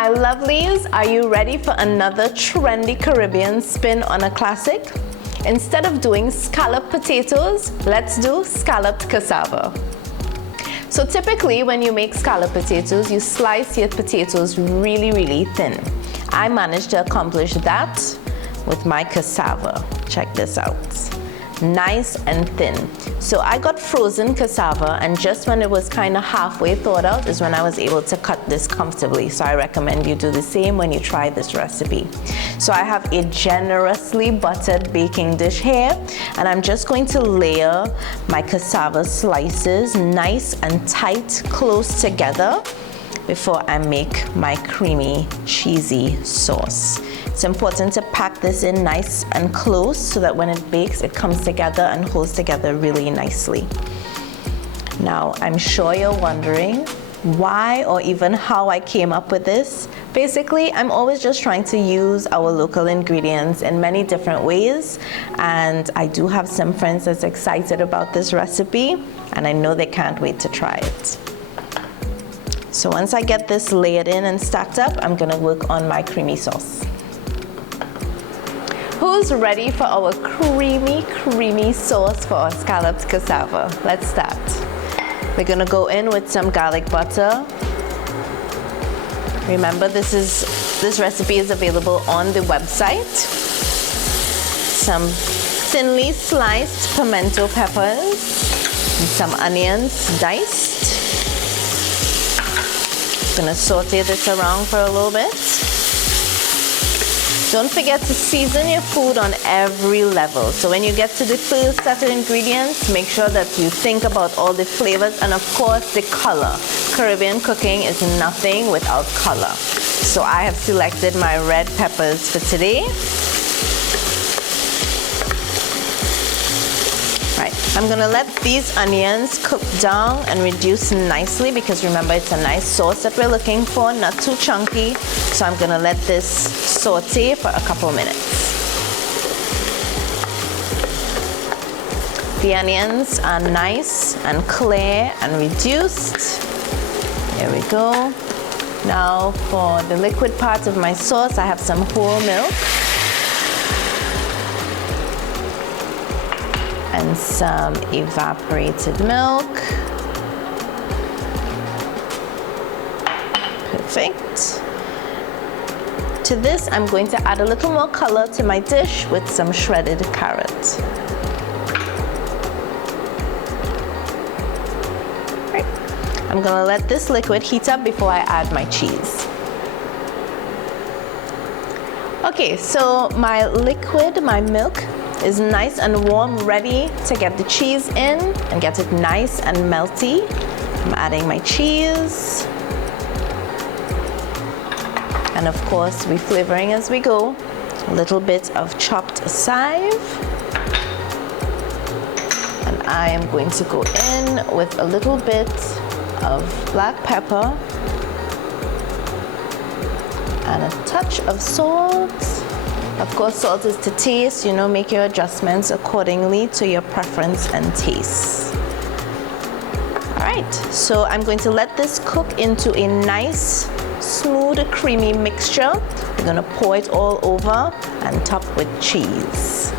My lovelies, are you ready for another trendy Caribbean spin on a classic? Instead of doing scalloped potatoes, let's do scalloped cassava. So typically when you make scalloped potatoes, you slice your potatoes really thin. I managed to accomplish that with my cassava. Check this out. Nice and thin. So I got frozen cassava, and just when it was kind of halfway thawed out is when I was able to cut this comfortably. So I recommend you do the same when you try this recipe. So I have a generously buttered baking dish here, and I'm just going to layer my cassava slices nice and tight, close together before I make my creamy, cheesy sauce. It's important to pack this in nice and close so that when it bakes, it comes together and holds together really nicely. Now, I'm sure you're wondering why or even how I came up with this. Basically, I'm always just trying to use our local ingredients in many different ways, and I do have some friends that's excited about this recipe, and I know they can't wait to try it. So once I get this layered in and stacked up, I'm gonna work on my creamy sauce. Who's ready for our creamy sauce for our scalloped cassava? Let's start. We're gonna go in with some garlic butter. Remember, this recipe is available on the website. Some thinly sliced pimento peppers, and some onions diced. Gonna saute this around for a little bit. Don't forget to season your food on every level. So when you get to the first set of ingredients, make sure that you think about all the flavors and of course the color. Caribbean cooking is nothing without color. So I have selected my red peppers for today. Right, I'm gonna let these onions cook down and reduce nicely because remember it's a nice sauce that we're looking for, not too chunky. So I'm gonna let this saute for a couple minutes. The onions are nice and clear and reduced. There we go. Now for the liquid part of my sauce, I have some whole milk and some evaporated milk. Perfect. To this, I'm going to add a little more color to my dish with some shredded carrot. Right. I'm gonna let this liquid heat up before I add my cheese. Okay, so my liquid, my milk, is nice and warm, ready to get the cheese in and get it nice and melty. I'm adding my cheese. And of course, we're flavoring as we go. A little bit of chopped chive. And I am going to go in with a little bit of black pepper and a touch of salt. Of course, salt is to taste, you know, make your adjustments accordingly to your preference and taste. All right, so I'm going to let this cook into a nice, smooth, creamy mixture. We're gonna pour it all over and top with cheese.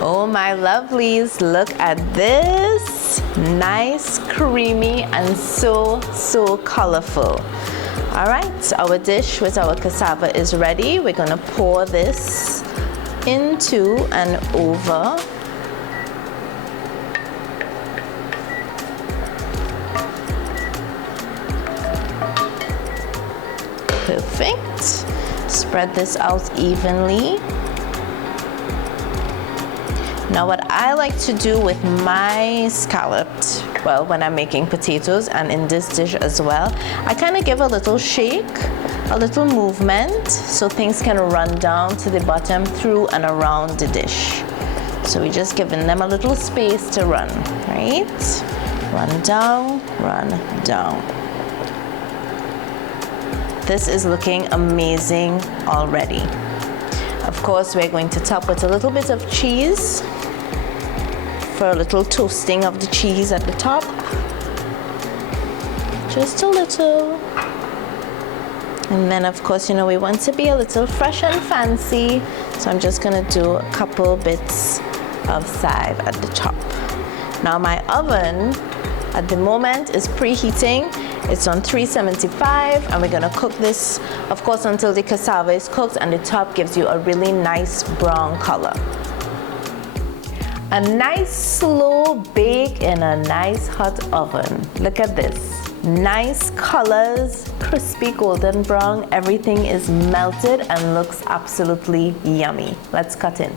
Oh my lovelies, look at this. Nice, creamy, and so colorful. All right, our dish with our cassava is ready. We're gonna pour this into and over. Perfect. Spread this out evenly. Now what I like to do with my scalloped, well, when I'm making potatoes and in this dish as well, I kind of give a little shake, a little movement, so things can run down to the bottom through and around the dish. So we're just giving them a little space to run, right? Run down, run down. This is looking amazing already. Of course, we're going to top with a little bit of cheese for a little toasting of the cheese at the top. Just a little. And then of course, you know, we want to be a little fresh and fancy, so I'm just gonna do a couple bits of chive at the top. Now my oven at the moment is preheating. It's on 375, and we're gonna cook this, of course, until the cassava is cooked and the top gives you a really nice brown color. A nice slow bake in a nice hot oven. Look at this. Nice colors, crispy golden brown. Everything is melted and looks absolutely yummy. Let's cut in.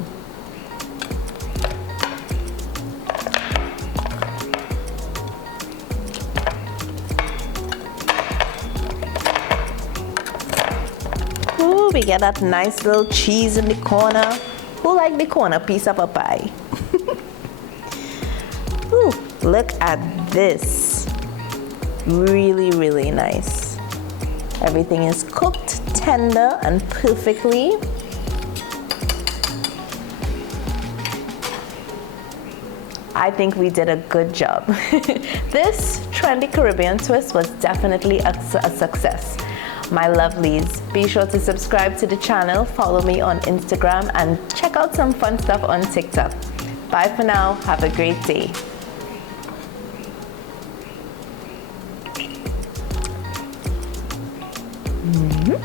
Ooh, we get that nice little cheese in the corner. Who like the corner piece of a pie? Ooh, look at this. Really, really nice. Everything is cooked tender and perfectly. I think we did a good job. This trendy Caribbean twist was definitely a success. My lovelies, be sure to subscribe to the channel, follow me on Instagram, and check out some fun stuff on TikTok. Bye for now. Have a great day. Mm-hmm.